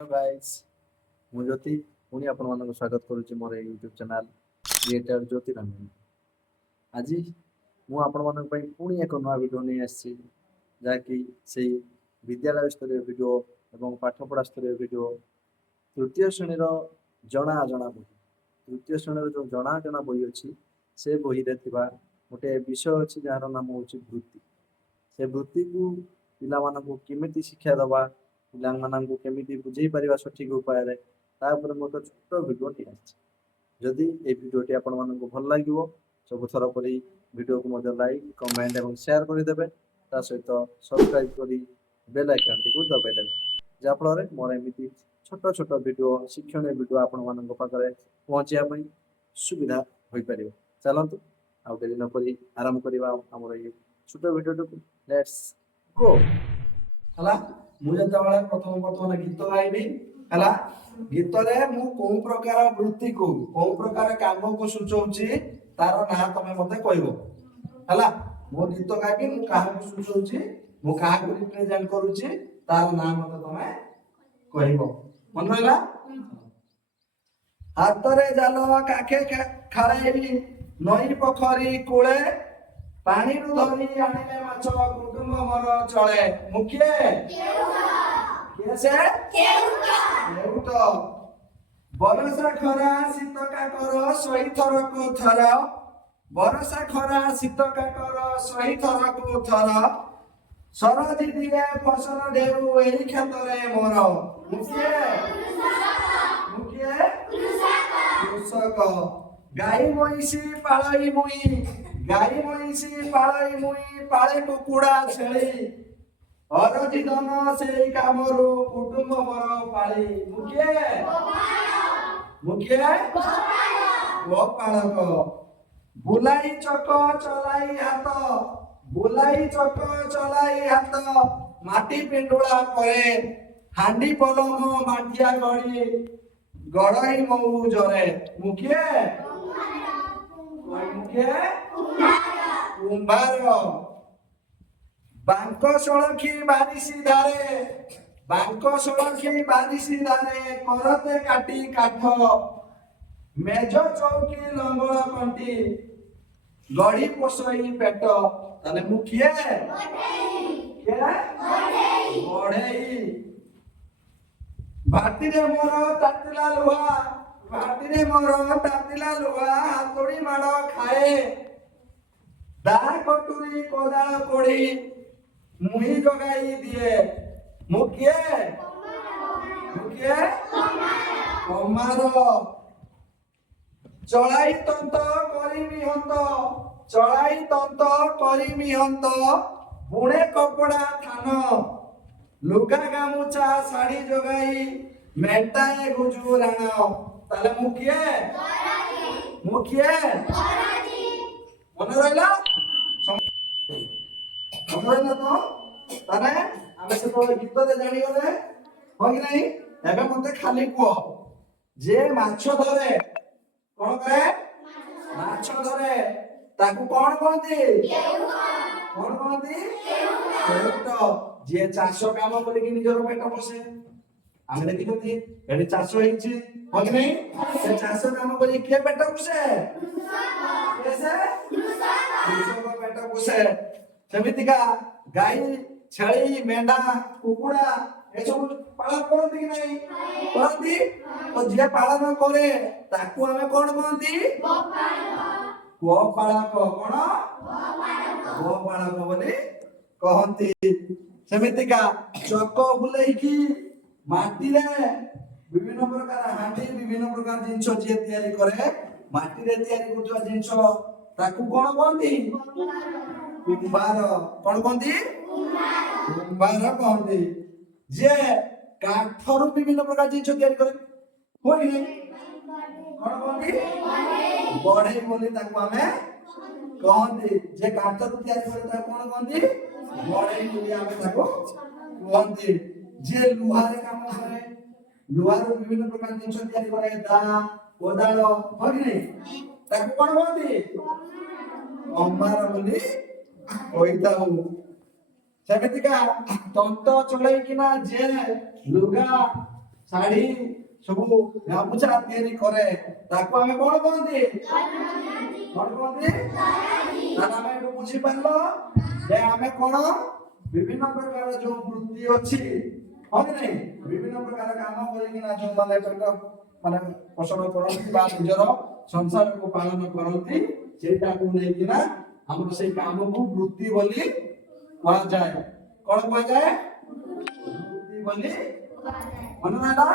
Hello guys ମୁଁ ଜ୍ୟୋତି ପୁଣି ଆପଣମାନଙ୍କୁ ସ୍ୱାଗତ କରୁଛି ମୋର ଏଇ YouTube channel creator Jyoti Ranjan. ଆଜି ମୁଁ ଆପଣମାନଙ୍କ ପାଇଁ ପୁଣି ଏକ ନୂଆ ଭିଡ଼ିଓ ନେଇ ଆସିଛି, ଯାହାକି ସେଇ ବିଦ୍ୟାଳୟ ସ୍ତରୀୟ ଭିଡ଼ିଓ ଏବଂ ପାଠପଢ଼ା ସ୍ତରୀୟ ଭିଡ଼ିଓ। ତୃତୀୟ ଶ୍ରେଣୀର ଜଣା ଅଜଣା ବହି, ତୃତୀୟ ଶ୍ରେଣୀର ଯେଉଁ ଜଣା ଅଜଣା ବହି ଅଛି, ସେ ବହିରେ ଥିବା ଗୋଟେ ବିଷୟ ଅଛି ଯାହାର ନାମ ହେଉଛି ବୃତ୍ତି। ସେ ବୃତ୍ତିକୁ ପିଲାମାନଙ୍କୁ କେମିତି ଶିକ୍ଷା ଦେବା, ପିଲାମାନଙ୍କୁ କେମିତି ବୁଝେଇ ପାରିବା ସଠିକ୍ ଉପାୟରେ, ତା ଉପରେ ମୁଁ ଏକ ଛୋଟ ଭିଡ଼ିଓ ନେଇ ଆସିଛି। ଯଦି এই ଭିଡ଼ିଓଟି ଆପଣମାନଙ୍କୁ ଭଲ ଲାଗିବ, ସବୁଥର ପରି ଭିଡ଼ିଓକୁ ମଧ୍ୟ ଲାଇକ୍, କମେଣ୍ଟ ଏବଂ ସେୟାର କରିଦେବେ। ତା ସହିତ ସବସ୍କ୍ରାଇବ୍ କରି ବେଲ୍ ଆଇକନ୍ଟିକୁ ଦବାଇଦେବେ, ଯାହାଫଳରେ ମୋର ଏମିତି ଛୋଟ ଛୋଟ ଭିଡ଼ିଓ, ଶିକ୍ଷଣୀୟ ଭିଡ଼ିଓ ଆପଣମାନଙ୍କ ପାଖରେ ପହଞ୍ଚିବା ପାଇଁ ସୁବିଧା ହୋଇପାରିବ। ଚାଲନ୍ତୁ ଆଉ ଡେରି ନ କରି ଆରମ୍ଭ କରିବା ଆମର ଏଇ ଛୋଟ ଭିଡ଼ିଓଟିକୁ। Let's go. ହେଲା, ମୁଁ ଯେତେବେଳେ ପ୍ରଥମେ ଗୀତ ଗାଇବି, ହେଲା, ଗୀତରେ ମୁଁ କୋଉ ପ୍ରକାର ବୃତ୍ତିକୁ, କୋଉ ପ୍ରକାର କାମକୁ ସୂଚଉଛି ତାର ନାଁ ତମେ ମତେ କହିବ। ହେଲା, ମୁଁ ଗୀତ ଗାଇବି, ମୁଁ କାହାକୁ ସୂଚଉଛି, ମୁଁ କାହାକୁ ରିପ୍ରେଜେଣ୍ଟ କରୁଛି, ତାର ନାଁ ମତେ ତମେ କହିବ। ମନେ ରହିଲା? ହାତରେ ଜାଲ କାଖେ ଖାଳେଇ ନଈ ପୋଖରୀ କୂଳେ ପାଣିରୁ ଧରି ଆଣିଲେ ମାଛ କୁଟୁମ୍ବ ମୋର ଚଳେ। ମୁଁ କିଏ? କିଏ ସେ? କେଉଟ। ବରଷା ଖରା ଶୀତ କାକର ଶହୀ ଥରକୁ ଥର, ବରଷା ଖରା ଶୀତ କାକର ଶହୀ ଥରକୁ ଥର, ସରଜି ଦିଏ ଫସଲ ଢେଉ ଏହି କ୍ଷେତରେ ମୋର। ମୁଁ କିଏ? ମୁଁ କିଏ? କୃଷକ। ଗାଈ ମଇଁଷି ପାଳଇ ମୁଇ, ଗାଈ ମଇଁଷି ପାଳଇ ମୁଇ ପାଳେ କୁକୁଡ଼ା ଛେଳି, ଅରଜି ଧନ ସେଇ କାମରୁ କୁଟୁମ୍ବ ମୋର ପାଳି। ମୁଁ କିଏ? ମୁଁ କିଏ? ଗୋପାଳକ। ବୁଲାଇ ଚକ ଚଲାଇ ହାତ, ବୁଲାଇ ଚକ ଚଲାଇ ହାତ ମାଟି ପିଣ୍ଡୁଳା ପରେ, ହାଣ୍ଡି ପଲମ ମାଠିଆ ଗଡ଼ି ଗଡ଼ଇ ମହୁ ଜରେ। ମୁଁ କିଏ? ମୁଁ କିଏ? କୁମ୍ଭାର। ବାଙ୍କ ସଳଖି ବାରିଶି ଧାରେ, ବାଙ୍କ ସଳଖି ବାରିଶି ଧାରେ କରତେ କାଟି କାଠ, ମେଜ ଚୌକି ଲଙ୍ଗଳ କଣ୍ଟି ଗଢି ପୋଷଇ ପେଟ। ତାହେଲେ ମୁଁ କିଏ? କିଏ? ବଢେଇ। ଭାଟିରେ ମୋର ତାତିଲା ଲୁହା, ଭାଟିରେ ମୋର ତାତିଲା ଲୁହା ହାତୁଡ଼ି ମାଡ଼ ଖାଏ, ଦା କଟୁରୀ କୋଦାଳ କୋଡ଼ି ମୁହିଁ ଜଗାଇ ଦିଏ। ମୁଁ କିଏ? ମୁଁ କିଏ? କମାର। ଚଳାଇ ତନ୍ତ କରିମି ହନ୍ତ, ଚଳାଇ ତନ୍ତ କରିମି ହନ୍ତ ବୁଣେ କପଡ଼ା ଥାନ, ଲୁଗା ଗାମୁଛା ଶାଢ଼ୀ ଯୋଗାଇ ମେଣ୍ଟାଏ ଗୁଜୁରାଣ। ତାହେଲେ ମୁଁ କିଏ? ମୁଁ କିଏ? ମନେ ରହିଲା? ମନେ ରହିଲା ତ? ତାହେଲେ ଆମେ ସେତେବେଳେ ଗୀତରେ ଜାଣିଗଲେ, ହଁ କି ନାହିଁ? ଏବେ ମତେ ଖାଲି କୁହ, ଯେ ମାଛ ଧରେ, କଣ କରେ? ମାଛ ଧରେ, ତାକୁ କଣ କହନ୍ତି? କଣ କହନ୍ତି? କେଉଟ। ଯିଏ ଚାଷ କାମ କରିକି ନିଜର ପେଟ ପୋଷେ, ଆମେ ଦେଖିଛନ୍ତି ଏଠି ଚାଷ ହେଇଛି, ହଁ କି ନାହିଁ? ସେ ଚାଷ କାମ କରି କିଏ ପେଟ ପୋଷେ? କିଏ ସେ? କୃଷକ ପେଟ ପୋଷେ। ସେମିତିକା ଗାଈ, ଛେଳି, ମେଣ୍ଢା, କୁକୁଡ଼ା ଏସବୁ ପାଳନ କରନ୍ତି କି ନାହିଁ? କରନ୍ତି। ତ ଯିଏ ପାଳନ କରେ ତାକୁ ଆମେ କଣ କହନ୍ତି? ଗୋପାଳକ। କଣ? ଗୋପାଳକ ବୋଲି କହନ୍ତି। ସେମିତିକା ଚକ ବୁଲେଇକି ମାଟିରେ ବିଭିନ୍ନ ପ୍ରକାର ହାଣ୍ଡି, ବିଭିନ୍ନ ପ୍ରକାର ଜିନିଷ ଯିଏ ତିଆରି କରେ, ମାଟିରେ ତିଆରି କରୁଥିବା ଜିନିଷ, ତାକୁ କଣ କହନ୍ତି? କୁମ୍ଭାର। କଣ କହନ୍ତି? କୁମ୍ଭାର କହନ୍ତି। ଯିଏ କାଠରୁ ବିଭିନ୍ନ ପ୍ରକାର ଜିନିଷ ତିଆରି କରେ, ହୁଏ, କଣ କହନ୍ତି? ବଢେଇ ବୋଲି ତାକୁ ଆମେ କହନ୍ତି। ଯେ କାଠରୁ ତିଆରି କରେ ତାକୁ କଣ କହନ୍ତି? ବଢେଇ ବୋଲି ଆମେ ତାକୁ କୁହନ୍ତି। ଯିଏ ଲୁହାରେ କାମ କରେ, ଲୁହାରୁ ବିଭିନ୍ନ ପ୍ରକାର ଜିନିଷ ତିଆରି କରେ, ଦା, କୋଦାଳ, ହଁ କି ନାହିଁ, ତାକୁ କଣ କହନ୍ତି? କମାର ବୋଲି କହିଥାଉ। ସେମିତିକା ତନ୍ତ ଚଳେଇକିନା ଯେ ଲୁଗା ଶାଢୀ ସବୁ ଗାମୁଛା ତିଆରି କରେ ତାକୁ ଆମେ କଣ କହନ୍ତି? କଣ କହନ୍ତି? ତାହେଲେ ଆମେ ଏଠୁ ବୁଝିପାରିଲ ଯେ ଆମେ କଣ ବିଭିନ୍ନ ପ୍ରକାର ଯୋଉ ବୃତ୍ତି ଅଛି ହଁ କି ନାଇଁ ବିଭିନ୍ନ ପ୍ରକାର କାମ କରିକିନା ଯୋଉମାନେ ପେଟ ମାନେ ପୋଷଣ କରନ୍ତି ବା ନିଜର ସଂସାରକୁ ପାଳନ କରନ୍ତି ସେଇଟାକୁ ନେଇକିନା ଆମର ସେଇ କାମକୁ ବୃତ୍ତି ବୋଲି କୁହାଯାଏ। କଣ କୁହାଯାଏ? ବୃତ୍ତି ବୋଲି ମନେ ରହିଲା।